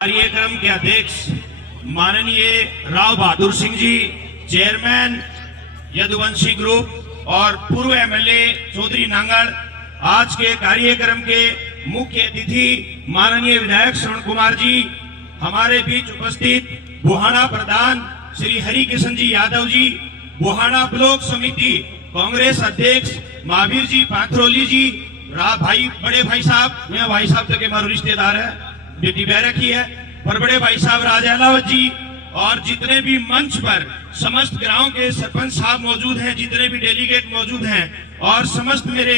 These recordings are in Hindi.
कार्यक्रम के अध्यक्ष माननीय राव बहादुर सिंह जी, चेयरमैन यदुवंशी ग्रुप और पूर्व एमएलए चौधरी नांगड़, आज के कार्यक्रम के मुख्य अतिथि माननीय विधायक श्रवण कुमार जी, हमारे बीच उपस्थित बुहाना प्रधान श्री हरि किशन जी यादव जी, बुहाना ब्लॉक समिति कांग्रेस अध्यक्ष महावीर जी पाथरोली जी, भाई बड़े भाई साहब, मैं भाई साहब तक हमारे रिश्तेदार है, बेटी बैरक ही है, पर बड़े भाई साहब राजा अलावत जी और जितने भी मंच पर समस्त गांव के सरपंच साहब मौजूद हैं, जितने भी डेलीगेट मौजूद हैं और समस्त मेरे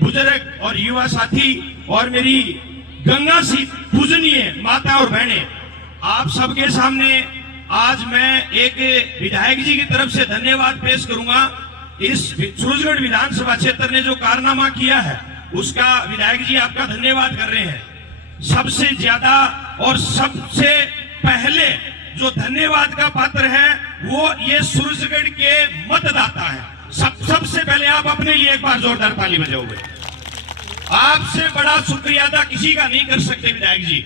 बुजुर्ग और युवा साथी और मेरी गंगा सी पूजनीय माता और बहनें, आप सबके सामने आज मैं एक विधायक जी की तरफ से धन्यवाद पेश करूंगा। इस सूरजगढ़ विधानसभा क्षेत्र ने जो कारनामा किया है उसका विधायक जी आपका धन्यवाद कर रहे हैं। सबसे ज्यादा और सबसे पहले जो धन्यवाद का पात्र है वो ये सूरजगढ़ के मतदाता है। सबसे पहले आप अपने लिए एक बार जोरदार ताली बजाओगे। आपसे बड़ा शुक्रिया अदा किसी का नहीं कर सकते विधायक जी।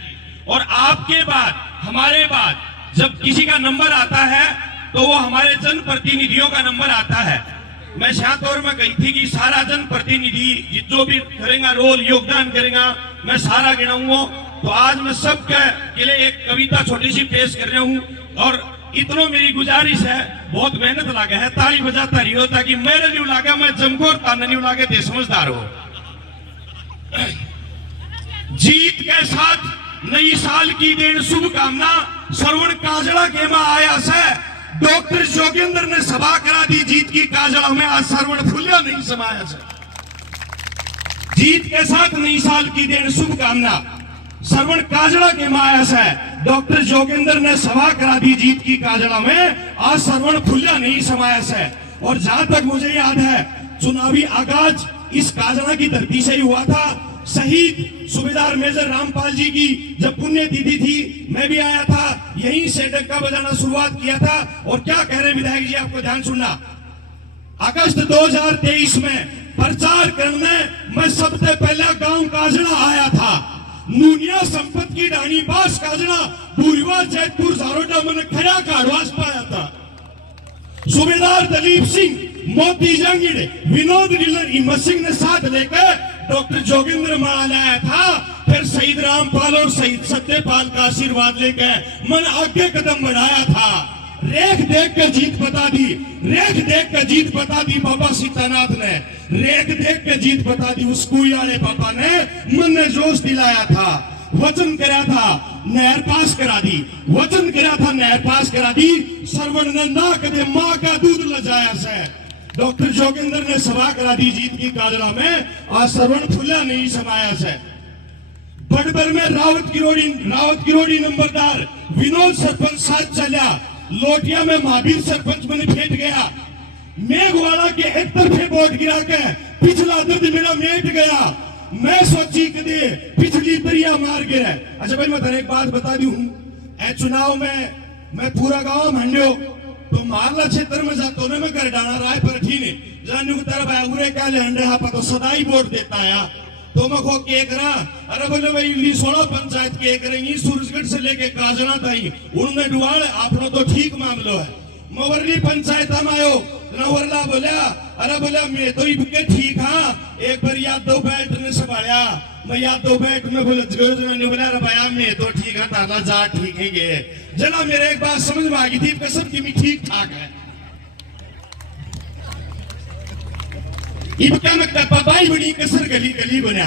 और आपके बाद, हमारे बाद जब किसी का नंबर आता है तो वो हमारे जनप्रतिनिधियों का नंबर आता है। मैं शाहतौर में कही थी कि सारा जनप्रतिनिधि जो भी करेगा रोल योगदान करेगा मैं सारा गिनाऊंगा। तो आज मैं सबके लिए एक कविता छोटी सी पेश कर रहा हूं और इतनो मेरी गुजारिश है, बहुत मेहनत लगा है, ताली बजाता रही हो ताकि मेरे नहीं लगा मैं जमकोर ताना नहीं लागे थे, समझदार हो। जीत के साथ नई साल की दिन शुभकामना, श्रवण काजड़ा के मां आया से डॉक्टर जोगेंद्र ने सभा करा दी, जीत की काजड़ा में आज श्रवण फुलिया नहीं समाया से। जीत के साथ नई साल की दिन शुभकामना, श्रवण काजड़ा के माया से डॉक्टर जोगेंद्र ने सभा करा दी, जीत की काजड़ा में आज श्रवण फुलिया नहीं समाया से। और जहां तक मुझे याद है चुनावी आगाज इस काजड़ा की धरती से ही हुआ था। शहीद सूबेदार मेजर रामपाल जी की जब पुण्यतिथि थी, मैं भी आया था, यहीं से डंका बजाना शुरुआत किया था। और क्या कह रहे विधायक जी, आपको ध्यान सुनना। अगस्त 2023 में प्रचार करने मैं सबसे पहला गांव काजड़ा आया था। नूनिया संपत की डानी बास काजड़ा बुरीवा जैतपुर जारोटा मैंने खड़ा काढ़वास पाया था। सूबेदार दलीप सिंह, मोती जंगिड़, विनोद डीलर, हिम्मत सिंह ने साथ लेकर डॉक्टर जोगेंद्र माल आया था। फिर शहीद रामपाल और शहीद सत्यपाल का आशीर्वाद लेकर मन आगे कदम बढ़ाया था। रेख देख कर जीत बता दी, रेख देख कर जीत बता दी बाबा सीतानाथ ने, रेख देख कर जीत बता दी उस कुइयाड़े बाबा ने, मन ने जोश दिलाया था। वचन करा था नहर पास करा दी, वचन करा था नहर पास करा दी, श्रवण ने ना कदे मां का दूध लजाया से। डॉक्टर जोगेंद्र ने सभा करा दी, जीत की काजड़ा में आज श्रवण फुला नहीं समाया से। बड़बर में रावत किरोड़ी नंबरदार विनोद सरपंच साथ चला, लोटिया में महावीर सरपंच मैंने फेंट गया। मेघवाड़ा के एक तरफे वोट गिरा के पिछला दर्द मेरा मेट गया। मैं सोची कदे पिछली दरिया मार गिरा। अच्छा भाई मैं तेरे एक बात बता दी हूँ, चुनाव में मैं पूरा गांव मंड्यो तो मारला क्षेत्र में जाता मैं घर डाना राय पर ठीक है जानू की तरफ आगुरे क्या लहंडे हापा तो सदाई वोट देता है। तो मैं को के करा, अरे बोले भाई 16 पंचायत के करेंगी सूरजगढ़ से लेके काजड़ा ताई उनमें डुआड़ आपनो तो ठीक मामलो है। मवरली पंचायत हम आयो नवरला बोला, अरे बोला मैं तो इबके ठीक हाँ, एक बार याद दो बैठ ने संभालिया, मैं याद दो बैठ में बोले नहीं बोला, अरे भैया मैं तो ठीक है ताला जा ठीक है ये जना मेरे एक बात समझ में आ गई थी, कसम की भी ठीक ठाक है। इबका में पापाई बनी कसर गली गली बना,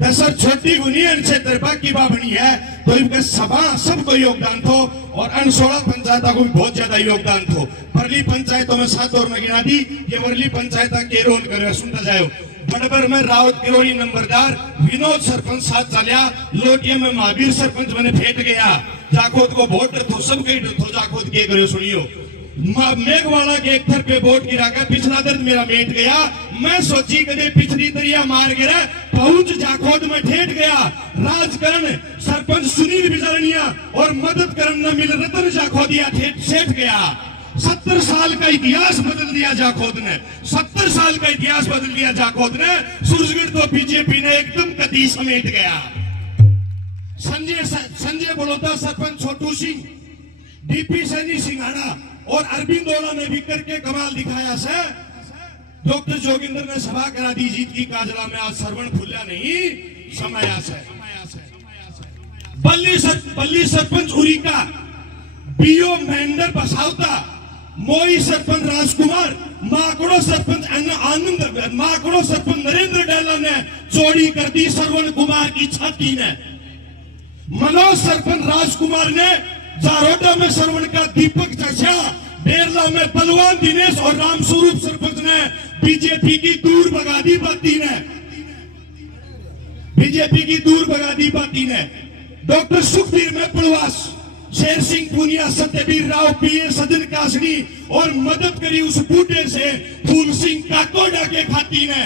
कसर छोटी बनी क्षेत्र की बनी है। तो इनके सभा सबको योगदान थो और अन 16 पंचायतों को भी बहुत ज्यादा योगदान थो। परली पंचायतों में 7 और में गिना दी, ये वर्ली पंचायत के रोल करे सुनता जाओ। बड़बर में रावत किरोड़ी नंबरदार विनोद सरपंच साथ चलिया, लोटिया में महावीर सरपंच मैंने फेंट गया। जाखोद को वोट थो, सब कहीं थो जाखोद के करो सुनियो। मेघवाड़ा के एक थर पे वोट गिरा कर पिछला दर्द मेरा मेट गया। मैं सोची कदे पिछली दरिया मार गिरा, पहुंच जाखोद में ठेठ गया। राजकरण सरपंच सुनील बिजरनिया और मदद करन न मिल रतन जाखोदिया ठेठ सेठ गया। 70 साल का इतिहास बदल दिया जाखोद ने, 70 साल का इतिहास बदल दिया जाखोद ने। सूरजगढ़ तो बीजेपी ने एकदम कदी समेट गया। संजय बड़ौदा सरपंच छोटू सिंह, डीपी सैनी सिंघाना और अरविंद ओला ने भी करके कमाल दिखाया से। डॉक्टर जोगिंदर ने सभा करा दी जीत की काजला में, आज सरवण फुल्या नहीं समाया से। बल्ली सरपंच उरी का बीओ महेंद्र बसावता, मोई सरपंच राजकुमार, माकड़ो सरपंच आनंद, माकड़ो सरपंच नरेंद्र डेला ने चोरी कर दी सरवण कुमार की छाती ने। मनोज सरपंच राजकुमार ने जारोडा में सरवण का दीपक चचा, बेरला में पलवान दिनेश और रामस्वरूप सरपंच ने बीजेपी की दूर भगा दी बाती ने, बीजेपी की दूर भगा दी बाती ने। डॉक्टर सुखबीर में प्रवास, शेर सिंह पुनिया, सत्यवीर राव, पीए सजन कासनी और मदद करी उस बूढ़े से फूल सिंह काकोडा के खाती ने।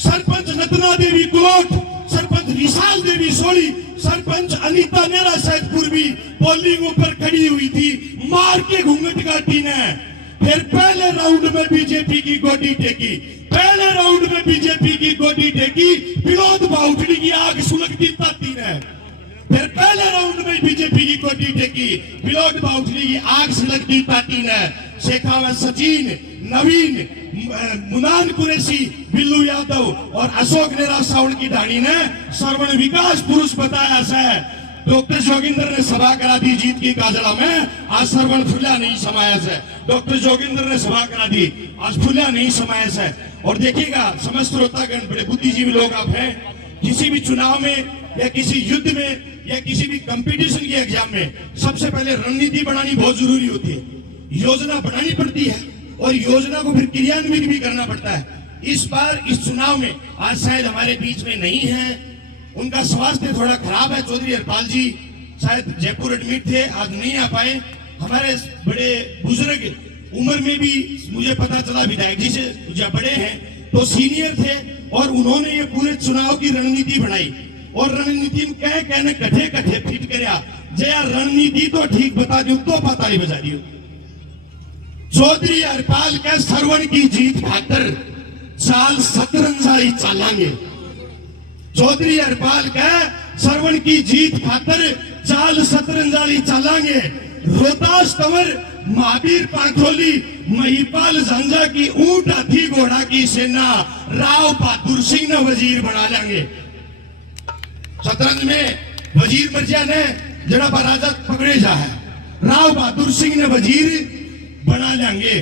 सरपंच नतना देवी कुलोट, सरपंच विशाल देवी सोली, सरपंच अनीता नेरा सैदपुर भी पोलिंग ऊपर खड़ी हुई थी, मार के घूंघट काटी ने। फिर पहले राउंड में बीजेपी की गोदी टेकी, पहले राउंड में बीजेपी की गोदी टेकी, विनोद बाउटड़ी की आग सुलगती ताती ने। फिर पहले राउंड में बीजेपी की गोदी टेकी, विनोद बाउटड़ी की आग सुलगती ताती ने। शेखावत सचिन, नवीन, मुनान कुरैशी, बिल्लू यादव और अशोक नेरा सावण की ढाणी ने सरवण विकास पुरुष बताया से। डॉक्टर जोगिंदर ने सभा करा दी जीत की काजला में, आज सरवण फुल्या नहीं समाया से। डॉक्टर जोगिंदर ने सभा करा दी, आज फुल्या नहीं समाया से। और देखिएगा समस्त श्रोतागण, बड़े बुद्धिजीवी लोग आप हैं, किसी भी चुनाव में या किसी युद्ध में या किसी भी कंपटीशन के एग्जाम में सबसे पहले रणनीति बनानी बहुत जरूरी होती है, योजना बनानी पड़ती है और योजना को फिर क्रियान्वित भी करना पड़ता है। इस बार इस चुनाव में आज शायद हमारे बीच में नहीं है, उनका स्वास्थ्य थोड़ा खराब है। चौधरी हरपाल जी शायद जयपुर एडमिट थे, आज नहीं आ पाए। हमारे बड़े बुजुर्ग उम्र में भी मुझे पता चला विधायक जी से जब बड़े हैं तो सीनियर थे और उन्होंने ये पूरे चुनाव की रणनीति बनाई और रणनीति में कहने कठे कठे फिट करया जया रणनीति तो ठीक बता दू तो पता नहीं बजा दियो। चौधरी हरपाल के सरवण की जीत खातर चाल सतरंजाई चालांगे, चौधरी हरपाल के सरवण की जीत खातर चाल सतरंजाई चालांगे। रोहतास कंवर, महावीर पांचोली, महिपाल झांझा की ऊंट हाथी घोड़ा की सेना राव बहादुर सिंह ने वजीर बना लेंगे। शतरंज में वजीर मर्जिया ने जड़ा राजा पकड़े जा है, राव बहादुर सिंह ने वजीर बना लेंगे।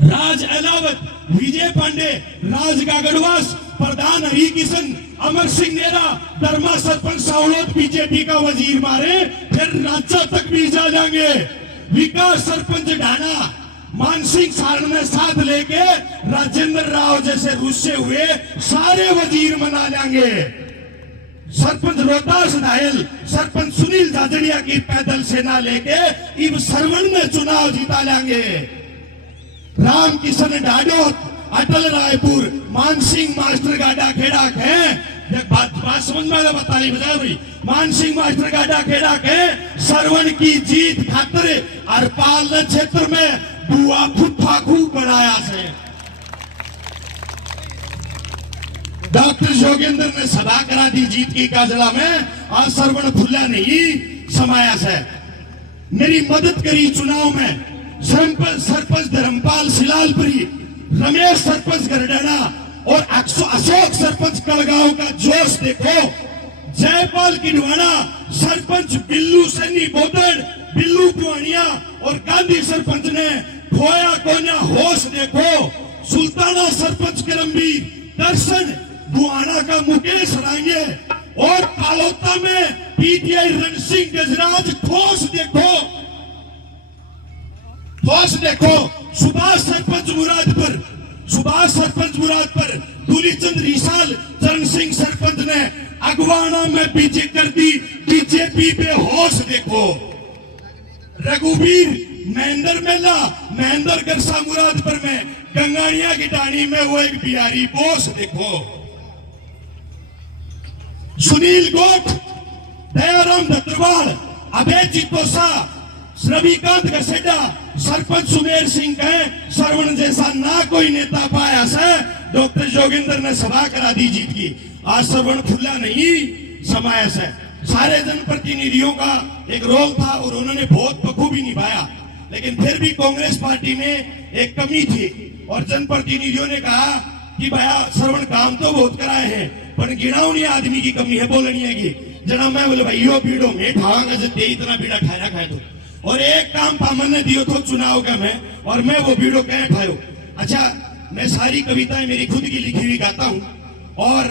राज अलावत, विजय पांडे, राज गागड़वास, प्रधान हरि किशन, अमर सिंह नेरा, धर्मा सरपंच सावड़ोद बीजेपी का वजीर मारे, फिर राज्य तक भी जा जाएंगे। विकास सरपंच ढाना, मानसिंह सारण में साथ लेके राजेंद्र राव जैसे रुस्से हुए सारे वजीर मना लेंगे। सरपंच रोहतास नायल, सरपंच सुनील जाजड़िया की पैदल सेना लेके इब सरवण में चुनाव जीता लेंगे। राम किशन डाडोत, अटल रायपुर, मानसिंह मास्टर गाडा खेड़ा है, बात समझ में बता रही बजाय भाई, मानसिंह मास्टर गाडा खेड़ा के सरवण की जीत खातिर हरपाल क्षेत्र में बुआ फुफा खूब बनाया से। डॉक्टर जोगेंद्र ने सभा करा दी जीत की काजला में, आज सरवण फुल्या नहीं समाया से। मेरी मदद करी चुनाव में सरपंच धर्मपाल सिलालपुरी, रमेश सरपंच गरडाना और अशोक सरपंच कलगांव का जोश देखो। जयपाल किडवाना, सरपंच बिल्लू सैनी बोदड़, बिल्लू पुआनिया और गांधी सरपंच ने खोया कोना होश देखो। सुल्ताना सरपंच करमबीर, दर्शन बुआना का मुकेश रांगे और कालोता में पीटीआई रणसिंह गजराज ठोस देखो, ठोस देखो। सुभाष सरपंच मुरादपुर, दूलीचंद रिसाल, चरण सिंह सरपंच ने अगवाना में पीछे कर दी बीजेपी पे होश देखो। रघुवीर महेंद्र मेला, महेंद्र गरसा मुरादपुर में, गंगानिया की डाणी में वो एक बिहारी बोस देखो। सुनील गोट, दयाराम दत्तरवाल, अभय चितोसा, रविकांत गसेडा, सरपंच सुमेर सिंह कहे सरवण जैसा ना कोई नेता पाया से। डॉक्टर जोगिंदर ने सभा करा दी जीत की, आज सरवण फुल्ला नहीं समाया से। सारे जनप्रतिनिधियों का एक रोल था और उन्होंने बहुत बखूबी निभाया, लेकिन फिर भी कांग्रेस पार्टी में एक कमी थी और जनप्रतिनिधियों ने कहा कि भैया श्रवण काम तो बहुत कराए हैं पर गिनावनी आदमी की कमी है, बोलनी है कि जना मैं बोले भाई यो बीड़ो में ठावांगा जब इतना बीड़ा खाया खाए तो, और एक काम पामन ने दियो तो चुनाव का मैं, और मैं वो बीड़ो कह खायो। अच्छा, मैं सारी कविताएं मेरी खुद की लिखी हुई गाता हूँ, और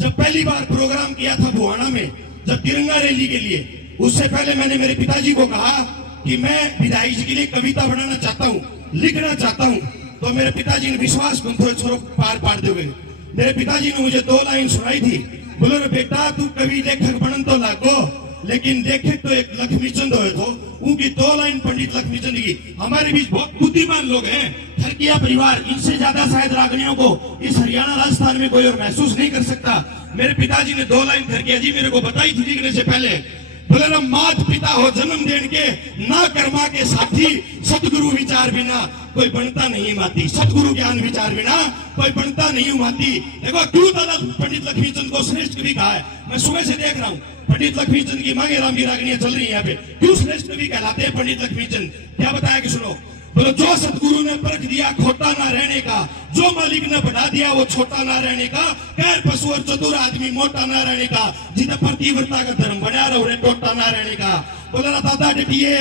जब पहली बार प्रोग्राम किया था बुहाना में जब तिरंगा रैली के लिए, उससे पहले मैंने मेरे पिताजी को कहा कि मैं विधायक जी के लिए कविता बनाना चाहता हूँ, लिखना चाहता हूँ, तो मेरे पिताजी ने विश्वास को थोड़े छोरो पार पार दोगे। मेरे पिताजी ने मुझे 2 लाइन सुनाई थी, बोलो रे बेटा तू कवि लेखक बनन तो लागो, लेकिन लेखक तो एक लक्ष्मीचंद हुए तो उनकी 2 लाइन पंडित लक्ष्मीचंद की। हमारे बीच बहुत बुद्धिमान लोग हैं, खरकिया परिवार, इनसे ज्यादा शायद रागनियों को इस हरियाणा राजस्थान में कोई और महसूस नहीं कर सकता। मेरे पिताजी ने 2 लाइन खरकिया जी मेरे को बताई थी लिखने से पहले, बोले ना मात पिता हो जन्म देने के, ना कर्मा के साथी, सतगुरु विचार बिना कोई बनता नहीं माती, सतगुरु ज्ञान विचार बिना कोई बनता नहीं माती। देखो क्यों दादा पंडित लक्ष्मीचंद को श्रेष्ठ कवि कहा है, मैं सुबह से देख रहा हूँ पंडित लक्ष्मीचंद की मांगे राम की रागनियां चल रही है यहाँ पे, क्यों श्रेष्ठ कवि कहलाते हैं पंडित लक्ष्मीचंद, क्या बताया कि सुनो। बोलो जो सतगुरु ने परख दिया खोटा ना रहने का, जो मालिक ने बढ़ा दिया वो छोटा ना रहने का, कैर पशु और चतुर आदमी मोटा ना रहने का, जिधर प्रतिव्रता का धर्म बना रहो रे टोटा ना रहने का। बोला दादा डटिए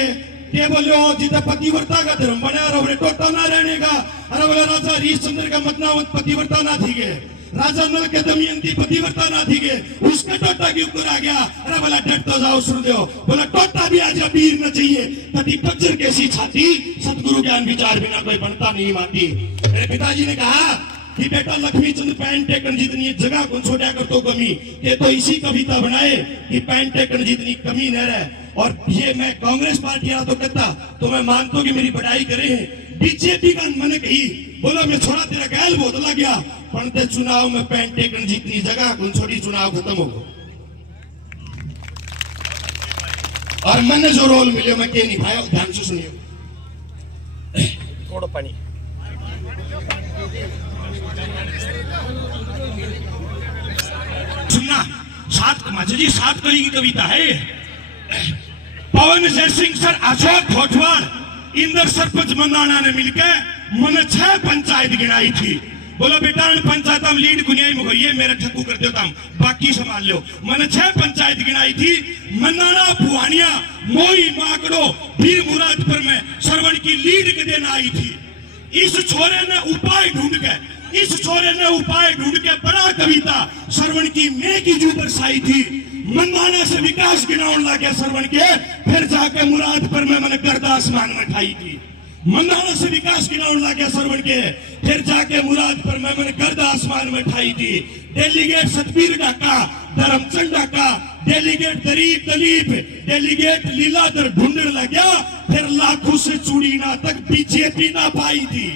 के बोलो जिधर पतिव्रता का धर्म बना रहो रे टोटा ना रहने का। अरे बोला राजा हरिश्चंद्र का मतनावत पतिव्रता ना थी गे, राजा नल के दमयंती पतिव्रता ना थी गे, उसका टोटा के ऊपर आ गया। अरे बोला डट तो जाओ सुन दो, बोला टोटा भी आज वीर न चाहिए, कभी पज्जर कैसी छाती, सतगुरु ज्ञान विचार बिना कोई बनता नहीं माती। मेरे पिताजी ने कहा कि बेटा लक्ष्मीचंद पैंट टेकन जितनी जगह को छोड़ा कर तो कमी, ये तो इसी कविता बनाए कि पैंट टेकन जितनी कमी न रहे। और ये मैं कांग्रेस पार्टी वाला तो कहता तो मैं मानता हूं कि मेरी बढ़ाई करे हैं, बीजेपी का मैंने कही बोला मैं छोड़ा तेरा गैल बहुत लग गया, पर चुनाव में पैंट टेकन जितनी जगह को छोड़ी चुनाव खत्म हो गया, और मैंने जो रोल मिले मैं के निभाया, ध्यान से सुनिए थोड़ा पानी। सुनना, 7 कली की कविता है। पवन जय सिंह सर, अशोक ठोठवाल, इंदर सरपंच मंदाना ने मिलकर मन 6 पंचायत गिनाई थी। बोलो बेटा पंचायत हम लीड गुनियाई मुगरिये मेरे ठक्कू कर देता हूं, बाकी संभाल लो। मन 6 पंचायत गिनाई थी, मंदाना पुहानिया मोई माकड़ो भीर मुरादपुर में श्रवण की लीड के दिन आई थी। इस छोरे ने उपाय ढूंढ के बड़ा कविता श्रवण की मैं की जू बरसाई थी। मंदाना से विकास गिनाउन ला के श्रवण के, फिर जाके मुरादपुर में मैंने गर्द आसमान में ठाई थी। मंदाना से विकास गिनाउन ला के श्रवण के, फिर जाके मुरादपुर में मैंने गर्द आसमान में ठाई थी। डेलीगेट सतबीर डाका, धर्मचंद डाका, डेलीगेट दलीप, डेलीगेट लीलाधर ढूंढने लगा, फिर लाखों से चूड़ीना तक बीजेपी ना पाई थी,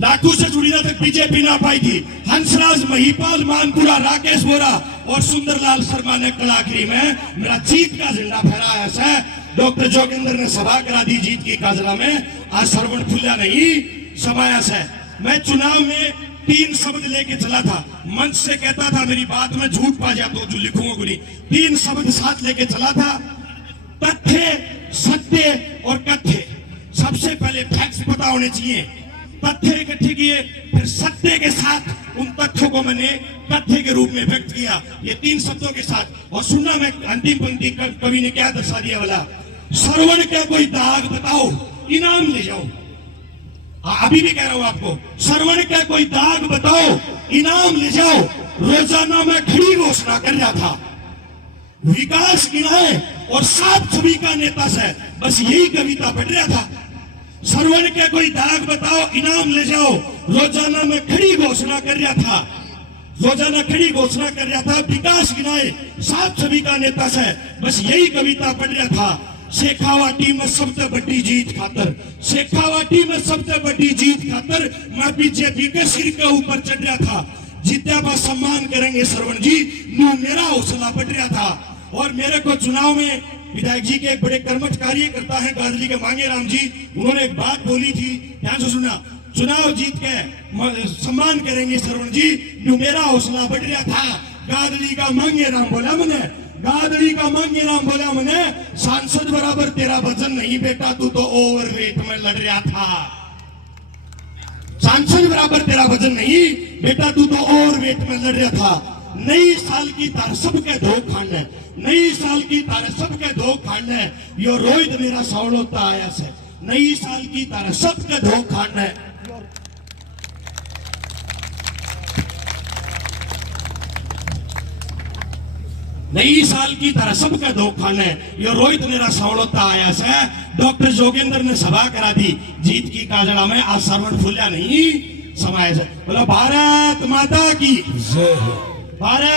लाखों से चूड़ीना तक बीजेपी ना पाई थी। हंसराज महिपाल मानपुरा, राकेश बोरा और सुंदरलाल शर्मा ने कलाकारी में मेरा जीत का झंडा फहराया है। डॉक्टर जोगिंदर ने सभा करा दी जीत की काजला में, आज श्रवण फुल्या नहीं समाया है। मैं चुनाव में 3 शब्द लेके चला था, मंच से कहता था मेरी बात में झूठ पा जाता जो लिखूंगा गुनी, 3 शब्द साथ लेके चला था, तथ्य, सत्य और कथ्य। सबसे पहले फैक्ट्स पता होने चाहिए, तथ्य इकट्ठे किए, फिर सत्य के साथ उन तथ्यों को मैंने तथ्य के रूप में व्यक्त किया, ये 3 शब्दों के साथ। और सुनना, मैं अंतिम पंक्ति कवि ने क्या दर्शा दिया वाला, श्रवण का कोई दाग बताओ इनाम ले जाओ। अभी भी कह रहा हूं आपको, श्रवण का कोई दाग बताओ इनाम ले जाओ। रोजाना मैं खड़ी घोषणा कर रहा था, विकास गिनाए और 7 छवि का नेता से, बस यही कविता पढ़ रहा था। श्रवण के कोई दाग बताओ इनाम ले जाओ, रोजाना मैं खड़ी घोषणा कर रहा था, रोजाना खड़ी घोषणा कर रहा था। विकास गिनाए 7 छवि का नेता से, बस यही कविता पढ़ रहा था। शेखावाटी में सबसे बड़ी जीत खातर, शेखावाटी में सबसे बड़ी जीत खातर मैं बीजेपी के सिर के ऊपर चढ़ रहा था। जितना बा सम्मान करेंगे श्रवण जी, नो मेरा हौसला बढ़ रहा था। और मेरे को चुनाव में विधायक जी के एक बड़े कर्मठ कार्यकर्ता है गादली के मांगे राम जी, उन्होंने एक बात बोली थी, ध्यान से सुनना, चुनाव जीत के सम्मान करेंगे श्रवण जी, नो मेरा हौसला बढ़ रहा था। गादली का मांगे राम बोला मैंने, गादड़ी का मांगे राम बोला मैंने सांसद बराबर तेरा वजन नहीं बेटा, तू तो ओवरवेट में लड़ रहा था। सांसद बराबर तेरा वजन नहीं बेटा, तू तो ओवरवेट में लड़ रहा था। नई साल की तार सबके दो खंड है, नई साल की तार सबके दो खंड है। यो रोहित मेरा सवड़ोता आया से, नई साल की तार सबके दो खंड है। नई साल की तरह सबका दो खान है। यो रोहित मेरा सवड़ोता आया से। डॉक्टर जोगेंद्र ने सभा करा दी जीत की काजड़ा में, आज सरवण फूलिया नहीं समाया से। बोला भारत माता की जय। भारत